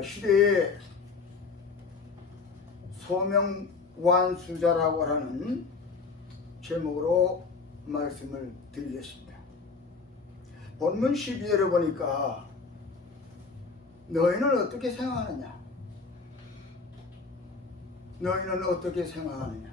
시대의 소명완수자라고 하는 제목으로 말씀을 드리겠습니다. 본문 12절을 보니까 너희는 어떻게 생각하느냐? 너희는 어떻게 생각하느냐?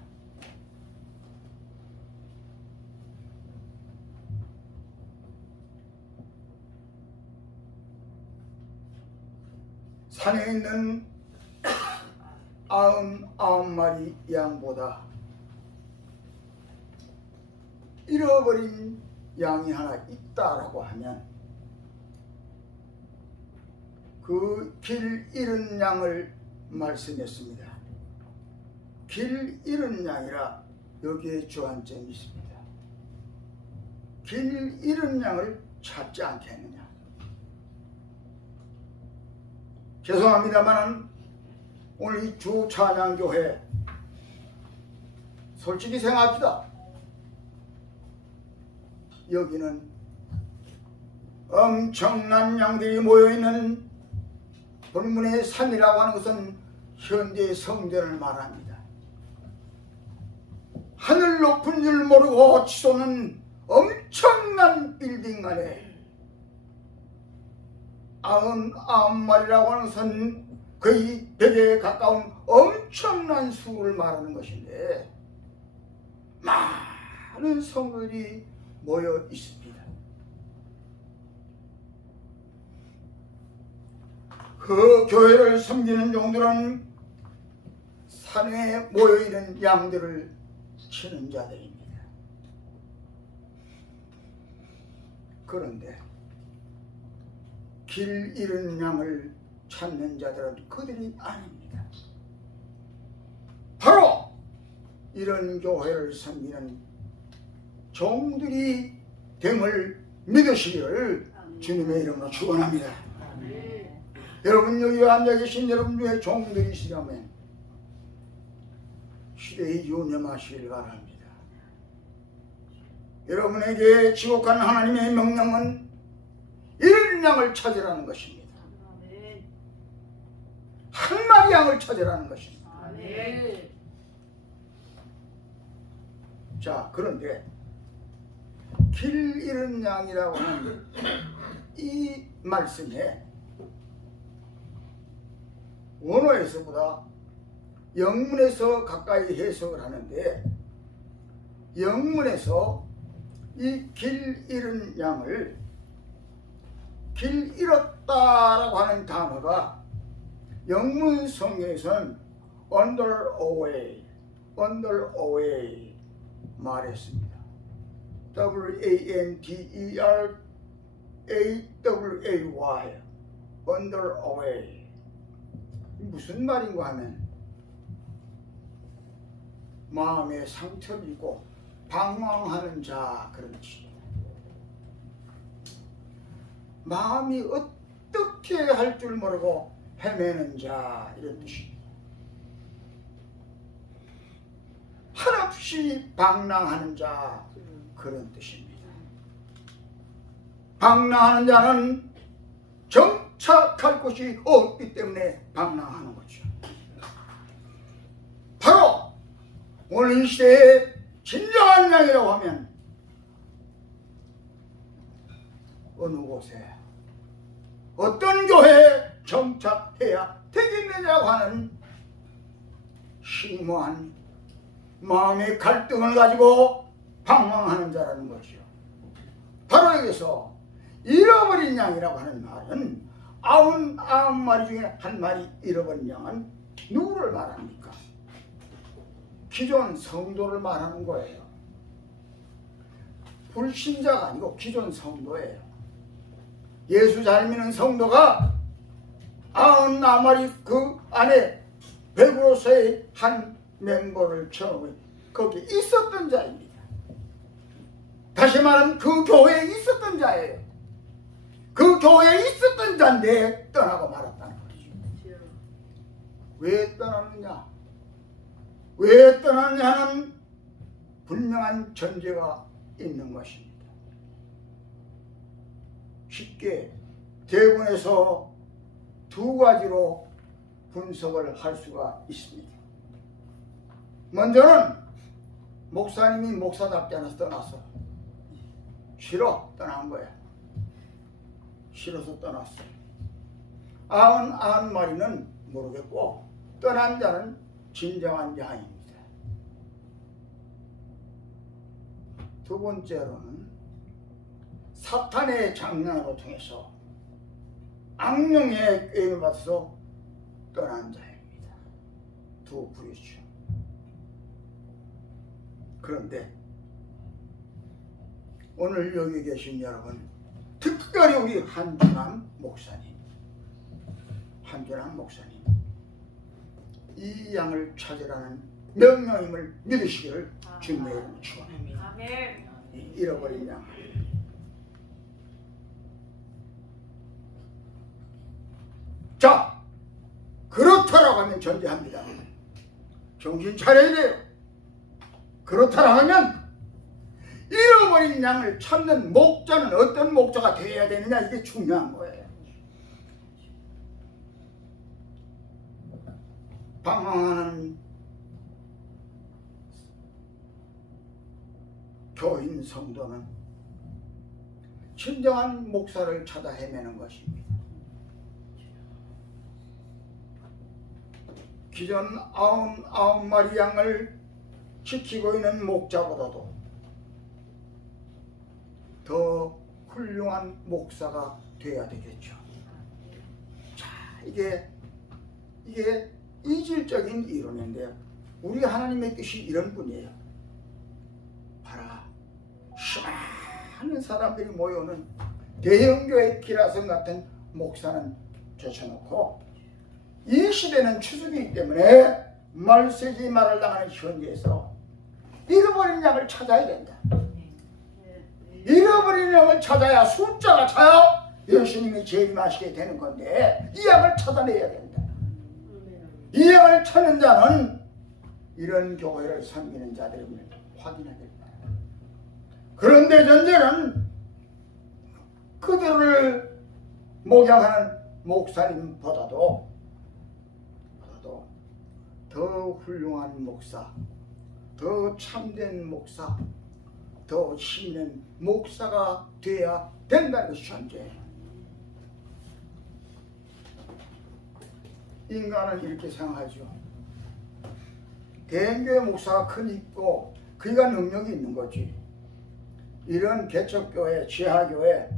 산에 있는 99마리 양보다 잃어버린 양이 하나 있다라고 하면 그 길 잃은 양을 말씀했습니다. 길 잃은 양이라 여기에 주안점이 있습니다. 길 잃은 양을 찾지 않겠느냐? 죄송합니다만 오늘 이 주 찬양교회 솔직히 생각합시다. 여기는 엄청난 양들이 모여있는 본문의 산이라고 하는 것은 현대 성전을 말합니다. 하늘 높은 줄 모르고 치솟는 엄청난 빌딩 안에 99마리라고 하는 것은 거의 100에 가까운 엄청난 수를 말하는 것인데 많은 성들이 모여 있습니다. 그 교회를 섬기는 종들은 산에 모여있는 양들을 치는 자들입니다. 그런데 길 잃은 양을 찾는 자들은 그들이 아닙니다. 바로 이런 교회를 섬기는 종들이 됨을 믿으시기를 주님의 이름으로 축원합니다. 여러분 여기 앉아 계신 여러분 중에 종들이시라면 시대에 유념하시길 바랍니다. 여러분에게 지옥한 하나님의 명령은 잃은 양을 찾으라는 것입니다. 한 마리 양을 찾으라는 것입니다. 자, 그런데 길 잃은 양이라고 하는 이 말씀에 원어에서보다 영문에서 가까이 해석을 하는데 영문에서 이 길 잃은 양을 길 잃었다라고 하는 단어가 영문 성경에서는 under away 말했습니다. W-A-N-D-E-R-A-W-A-Y under away 무슨 말인가 하면 마음에 상처를 입고 방황하는 자 그런 뜻입니다. 마음이 어떻게 할 줄 모르고 헤매는 자 이런 뜻입니다. 한없이 방랑하는 자 그런 뜻입니다. 방랑하는 자는 정착할 곳이 없기 때문에 방랑하는 거죠. 바로 오늘 이 시대의 진정한 양이라고 하면 어느 곳에 어떤 교회에 정착해야 되겠느냐고 하는 심오한 마음의 갈등을 가지고 방황하는 자라는 것이요. 바로 여기서 잃어버린 양이라고 하는 말은 99마리 중에 한 마리 잃어버린 양은 누구를 말합니까? 기존 성도를 말하는 거예요. 불신자가 아니고 기존 성도예요. 예수 잘 믿는 성도가 99마리 그 안에 100%의 한 멤버를 처음 거기 있었던 자입니다. 다시 말하면 그 교회에 있었던 자예요. 그 교회에 있었던 자인데 떠나고 말았다는 거죠. 왜 떠나느냐? 왜 떠나느냐는 분명한 전제가 있는 것입니다. 쉽게 대본에서 두 가지로 분석을 할 수가 있습니다. 먼저는 목사님이 목사답지 않아서 떠났어. 싫어 떠난 거야. 싫어서 떠났어. 90마리는 모르겠고 떠난 자는 진정한 자입니다. 두 번째로는 사탄의 장난으로 통해서 악령의 꾀임을 받아서 떠난 자입니다. 두 부류죠. 그런데 오늘 여기 계신 여러분, 특별히 우리 한준환 목사님, 이 양을 찾으라는 명령임을 믿으시기를 주님의 이름으로 축원합니다. 잃어버린 양. 자, 그렇다라고 하면 전제합니다. 정신 차려야 돼요. 그렇다라고 하면 잃어버린 양을 찾는 목자는 어떤 목자가 되어야 되느냐, 이게 중요한 거예요. 방황하는 교인 성도는 진정한 목사를 찾아 헤매는 것입니다. 기존 99마리 양을 지키고 있는 목자보다도 더 훌륭한 목사가 되어야 되겠죠. 자, 이게 이질적인 이론인데요. 우리 하나님의 뜻이 이런 분이에요. 봐라, 수많은 사람들이 모여오는 대형교회 기라성 같은 목사는 제쳐놓고, 이 시대는 추수기이기 때문에 말세지 말을 당하는 현재에서 잃어버린 양을 찾아야 된다. 잃어버린 양을 찾아야 숫자가 차야 예수님이 재림하시게 되는 건데, 이 양을 찾아내야 된다. 이 양을 찾는 자는 이런 교회를 섬기는 자들임을 확인해야 된다. 그런데 전제는 그들을 목양하는 목사님보다도 더 훌륭한 목사, 더 참된 목사, 더 힘있는 목사가 되어야 된다는 것이 전제예요. 인간은 이렇게 생각하죠. 대형교회 목사가 큰 있고 그가 능력이 있는 거지. 이런 개척교회, 지하교회,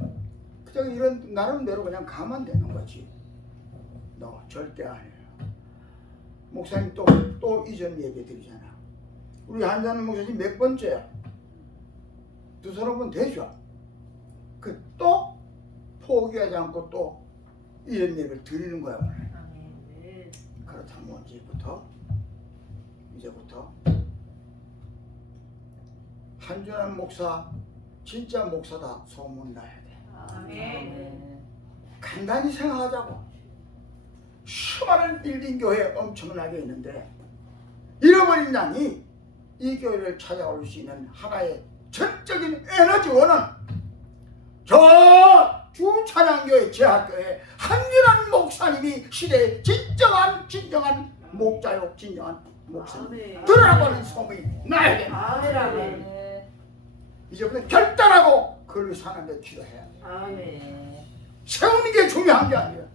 그냥 이런 나름대로 그냥 가면 되는 거지. 너 절대 아니에요. 목사님 또 이전 얘기 드리잖아. 우리 한잔 목사님 몇 번째야? 두서너 번 되죠. 또 포기하지 않고 또 이전 예배를 드리는 거야 오늘. 그렇다면 이제부터 한준환 목사 진짜 목사다 소문 나야 돼. 아멘. 간단히 생각하자고. 수많은 빌딩 교회 엄청나게 있는데 잃어버린 양이 이 교회를 찾아올 수 있는 하나의 전적인 에너지원은 저 주찬양교회 제학교회 한준환 목사님이 시대의 진정한 목자요, 진정한 목사님 들으라고 하는 소문이 나야 돼. 아멘. 이제부터 결단하고 그를 사는데 기도해야 돼. 아멘. 세우는 게 중요한 게 아니야.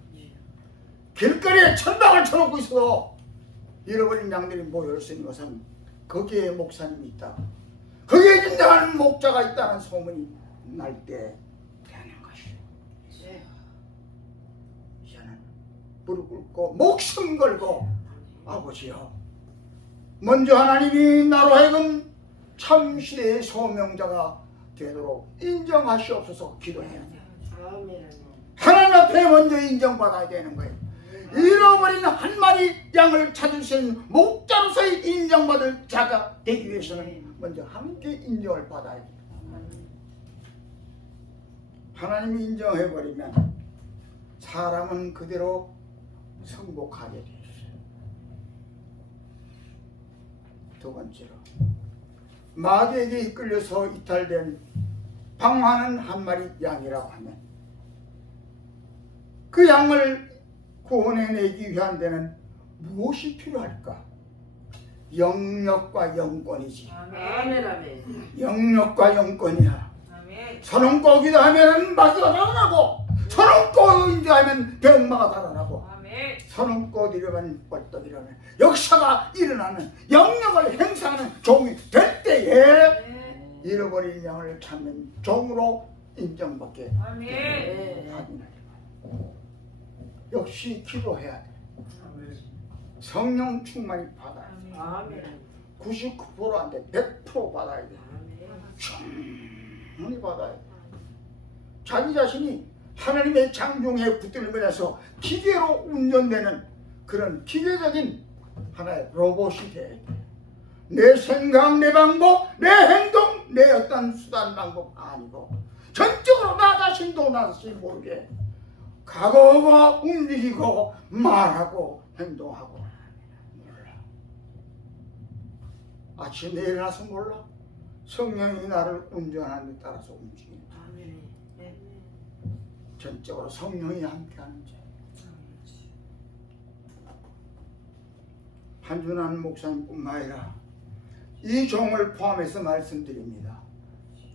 길거리에 천막을 쳐놓고 있어도 잃어버린 양들이 모여 있는 것은 거기에 목사님이 있다, 거기에 진정한 목자가 있다는 소문이 날 때 되는 것이에요. 이제는 무릎 꿇고 목숨 걸고, 아버지여, 먼저 하나님이 나로 하여금 참 시대의 소명자가 되도록 인정하시옵소서 기도해야 돼. 하나님 앞에 먼저 인정받아야 되는 거예요. 잃어버린 한 마리 양을 찾을 수 있는 목자로서의 인정받을 자가 되기 위해서는 먼저 함께 인정을 받아야 돼요. 하나님이 인정해버리면 사람은 그대로 성복하게 되어 있어요. 두 번째로, 마귀에게 이끌려서 이탈된 방황하는 한 마리 양이라고 하면 그 양을 구원해내기 위한 데는 무엇이 필요할까? 영역과 영권이지. 영역과 영권이야. 선언과 기도하면 마귀가 달아나고, 선언과 기도하면 병마가 달아나고, 선언과 기도하면 벌떡이라면 역사가 일어나는, 영역을 행사하는 종이 될 때에 잃어버린 양을 찾는 종으로 인정받게 확인하리라. 역시 기도해야 돼. 성령 충만히 받아야 돼. 99% 안 돼. 100% 받아야 돼. 충분히 받아야 돼. 자기 자신이 하나님의 장중에 붙들림을 해서 기계로 운전되는 그런 기계적인 하나의 로봇이 돼. 내 생각, 내 방법, 내 행동, 내 어떤 수단 방법 아니고 전적으로 나 자신도 나 자신 모르게 각오가 움직이고 말하고 행동하고 몰라. 아침에 일어나서 몰라. 성령이 나를 운전하는 데 따라서 움직인다. 전적으로 성령이 함께하는 자. 한준환 목사님뿐만 아니라 이 종을 포함해서 말씀드립니다.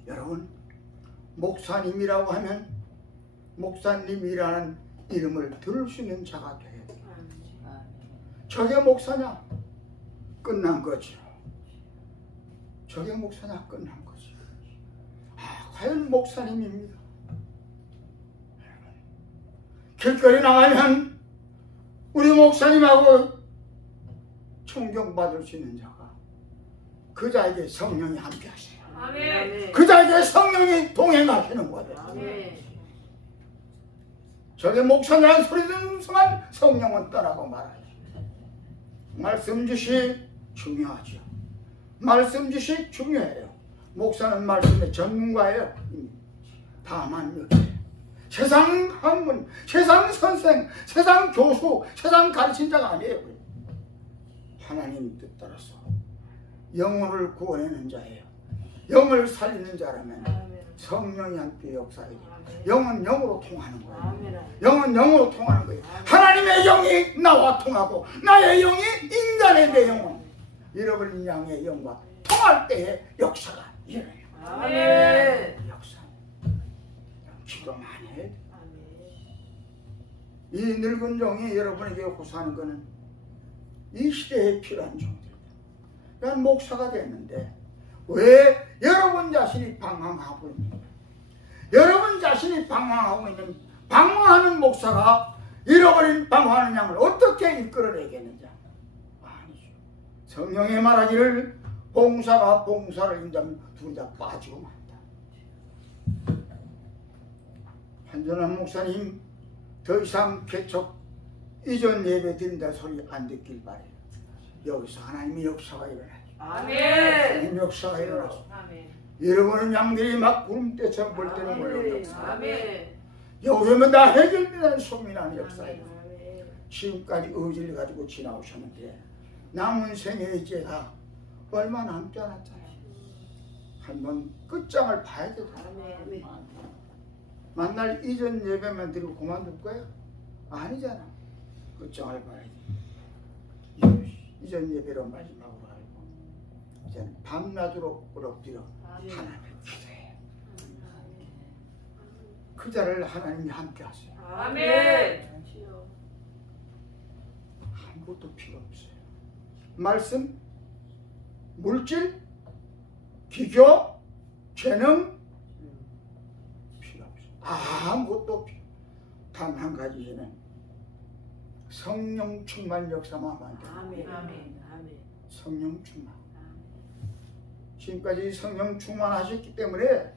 여러분, 목사님이라고 하면 목사님이라는 이름을 들을 수 있는 자가 돼야 돼요. 저게 목사냐? 끝난 거죠. 저게 목사냐? 끝난 거죠. 과연 목사님입니다. 길거리 나가면 우리 목사님하고 존경받을 수 있는 자가 그 자에게 성령이 함께 하세요. 아멘. 그 자에게 성령이 동행하시는 거예요. 저게 목사냐는 소리 듣는 순간 성령은 떠나고 말아요. 말씀 주시 중요하죠. 말씀 주시 중요해요. 목사는 말씀의 전문가예요. 다만 여기 세상 학문, 세상 선생, 세상 교수, 세상 가르친 자가 아니에요. 하나님 뜻 따라서 영혼을 구원하는 자예요. 영을 살리는 자라면 성령이 함께 역사해요. 영은 영으로 통하는 거예요. 영은 영으로 통하는 거예요. 하나님의 영이 나와 통하고 나의 영이 인간의 내 영혼, 잃어버린 양의 영과 통할 때에 역사가 일어나요. 아멘. 역사. 기도 많이 해야 돼. 이 늙은 종이 여러분에게 호소하는 것은 이 시대에 필요한 종들이다. 그냥 목사가 됐는데 왜 여러분 자신이 방황하고 있는가? 여러분 자신이 방황하고 있는 방황하는 목사가 잃어버린 방황하는 양을 어떻게 이끌어내겠느냐? 아니죠. 성령의 말하기를 봉사가 봉사를 인자면 둘 다 빠지고 만다. 한전한 목사님 더 이상 개척 이전 예배 드린다 소리 안 듣길 바래요. 여기서 하나님의 역사가 일어나죠. 아멘. 역사가 일어나죠. 여러분은 양들이 막 구름대처럼 볼 때는 몰라요. 역사. 여기서는 다 해결되는 소문이 나는 역사예요. 지금까지 의지를 가지고 지나오셨는데 남은 생애의 죄가 얼마 남지 않았잖아요. 한번 끝장을 봐야 되잖아요. 만날 이전 예배만 드리고 그만둘 거예요? 아니잖아. 끝장을 봐야 돼. 이전 예배로 마지막으로 알고 이제는 밤낮으로 엎드려 하나님을 기도해. 그 자를 하나님이 함께 하세요. 아멘. 아무것도 필요 없어요. 말씀, 물질, 기교, 재능 필요 없어요. 아무것도 필요. 단 한 가지는 성령 충만 역사만 만들어요. 성령 충만. 지금까지 성령 충만하셨기 때문에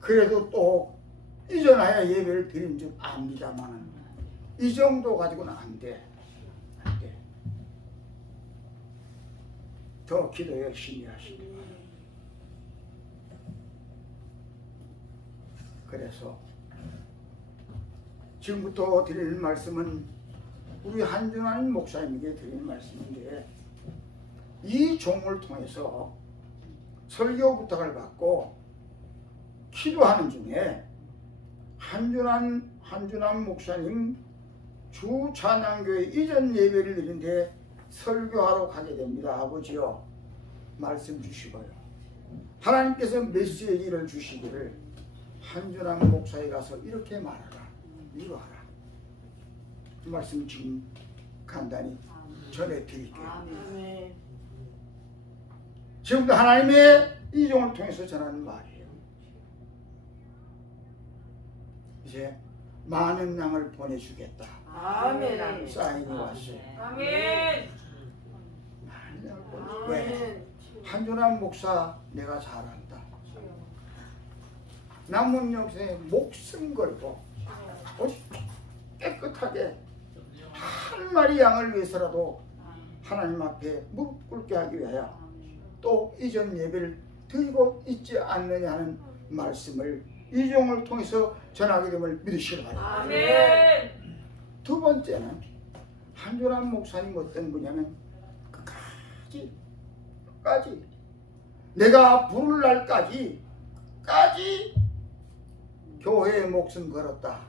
그래도 또 이전하여 예배를 드린 줄 압니다만 이 정도 가지고는 안 돼. 안 돼. 더 기도 열심히 하시기 바랍니다. 그래서 지금부터 드리는 말씀은 우리 한준환 목사님에게 드리는 말씀인데 이 종을 통해서 설교 부탁을 받고 기도하는 중에 한준환 목사님 주 찬양교회 이전 예배를 드린데 설교하러 가게 됩니다. 아버지요, 말씀 주시고요. 하나님께서 메시지를 주시기를 한준환 목사에 가서 이렇게 말하라, 이거하라. 그 말씀 지금 간단히 전해드릴게요. 지금도 하나님의 이종을 통해서 전하는 말이에요. 이제 많은 양을 보내주겠다. 아멘. 사인이 왔어요. 아멘. 많은 양을 보내주겠다. 왜? 한준환 목사 내가 잘 안다. 남은 영생에 목숨 걸고 깨끗하게 한 마리 양을 위해서라도 하나님 앞에 무릎 꿇게 하기 위하여 또 이전 예배를 드리고 있지 않느냐는 말씀을 이종을 통해서 전하게 됨을 믿으시기 바랍니다. 아멘. 두 번째는 한준환 목사님 어떤 분야면 끝까지 내가 부를 날까지 교회에 목숨 걸었다.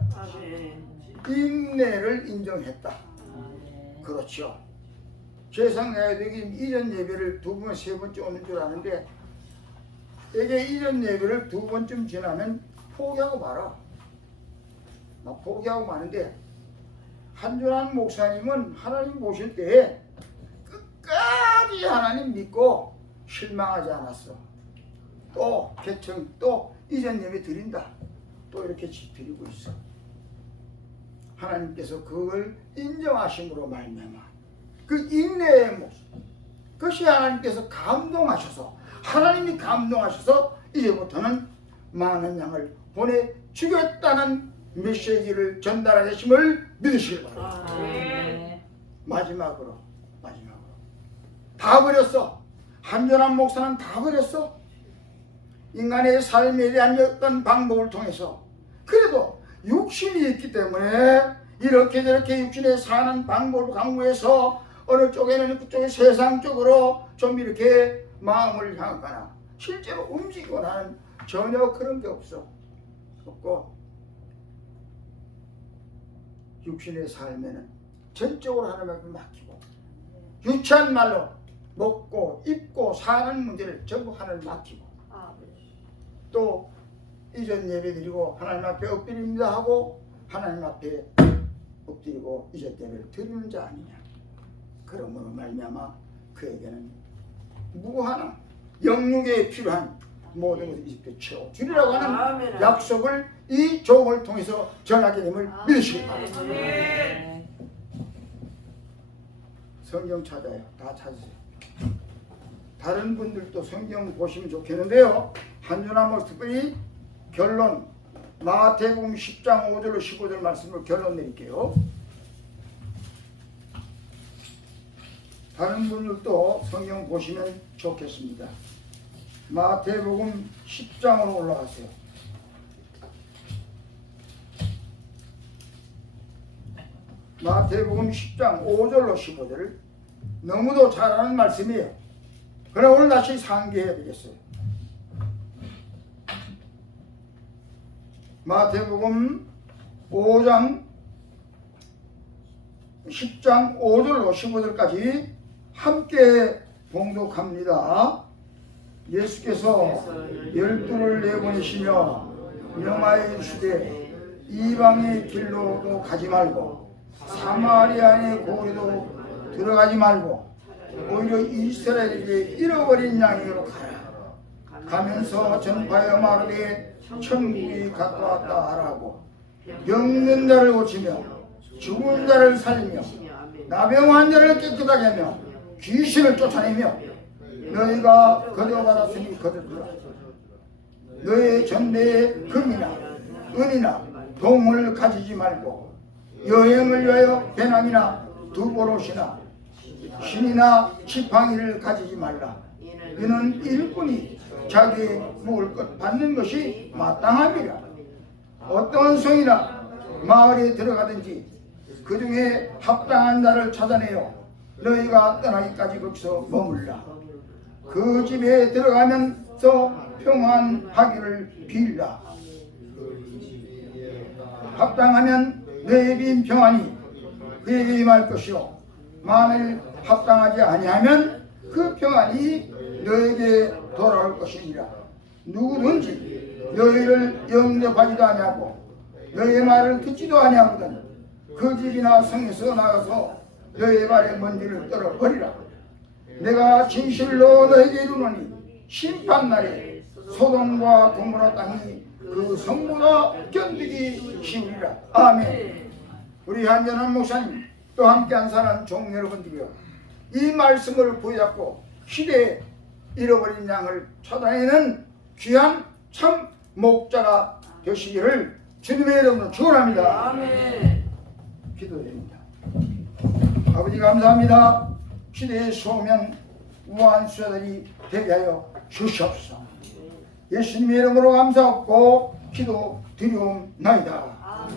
인내를 인정했다. 그렇죠. 세상 내야 되긴 이전 예배를 두 번, 세 번째 오는 줄 아는데 이게 이전 예배를 두 번쯤 지나면 포기하고 말아. 막 포기하고 마는데 한준환 목사님은 하나님 보실 때에 끝까지 하나님 믿고 실망하지 않았어. 또 개청 또 이전 예배 드린다. 또 이렇게 드리고 있어. 하나님께서 그걸 인정하심으로 말미암아 그 인내의 모습, 그것이 하나님께서 감동하셔서 하나님이 감동하셔서 이제부터는 많은 양을 보내주겠다는 메시지를 전달하심을 믿으시기 바랍니다. 마지막으로 다 버렸어. 한준환 목사는 다 버렸어. 인간의 삶에 대한 어떤 방법을 통해서 그래도 육신이 있기 때문에 이렇게 저렇게 육신에 사는 방법을 강구해서 어느 쪽에는 그쪽에 세상적으로 좀 이렇게 마음을 향하거나 실제로 움직이거나 전혀 그런 게 없고 육신의 삶에는 전적으로 하나님께 맡기고 유치한 말로 먹고 입고 사는 문제를 전부 하나님 맡기고 또 이전 예배 드리고 하나님 앞에 엎드립니다 하고 하나님 앞에 엎드리고 이전 예배를 드리는 자 아니냐. 그러므로 말미암아 그에게는 무한한 영육에 필요한 모든 것을 이집트에 채워주리라고 하는 약속을 이 종을 통해서 전하게 됨을 믿으시기 바랍니다. 성경 찾아요. 다 찾으세요. 다른 분들도 성경 보시면 좋겠는데요. 한준환 특별히 결론 마태복음 10장 5절로 15절 말씀을 결론 내릴게요. 다른 분들도 성경 보시면 좋겠습니다. 마태복음 10장으로 올라가세요. 마태복음 10장 5절로 15절 너무도 잘 아는 말씀이에요. 그러나 오늘 다시 상기해야 되겠어요. 마태복음 5장 10장 5절로 15절까지 함께 봉독합니다. 예수께서 12를 내보내시며 명하여 이르시되 이방의 길로도 가지 말고 사마리아의 고리도 들어가지 말고 오히려 이스라엘에게 잃어버린 양에게로 가라. 가면서 전파하여 말하되 천국이 가까웠다 하라고 병든 자를 고치며 죽은 자를 살리며 나병한 자를 깨끗하게 하며 귀신을 쫓아내며 너희가 거둬받았으니 거둘라. 너희 전대에 금이나 은이나 동을 가지지 말고 여행을 위하여 배낭이나 두보롯이나 신이나 지팡이를 가지지 말라. 이는 일꾼이 자기 먹을 것 받는 것이 마땅함이라. 어떤 성이나 마을에 들어가든지 그 중에 합당한 자를 찾아내어 너희가 떠나기까지 거기서 머물라. 그 집에 들어가면서 평안하기를 빌라. 합당하면 너희 빈 평안이 그에게 임할 것이요 만일 합당하지 아니하면 그 평안이 너에게 돌아올 것이니라. 누구든지 너희를 영접하지도 아니하고 너희의 말을 듣지도 아니하거든 그 집이나 성에서 나가서 너희의 발에 먼지를 떨어버리라. 내가 진실로 너에게 이르노니 심판날에 소돔과 고모라 땅이 그 성보다 견디기 쉬우리라. 아멘. 우리 한전한 목사님 또 함께한 사람 종 여러분들이여, 이 말씀을 부여잡고 시대에 잃어버린 양을 찾아내는 귀한 참 목자가 되시기를 주님의 이름으로 축원합니다. 아멘. 기도드립니다. 아버지 감사합니다. 시대의 소명 우아한 수자들이 되게 하여 주시옵소서. 예수님의 이름으로 감사하고 기도 드리옵나이다.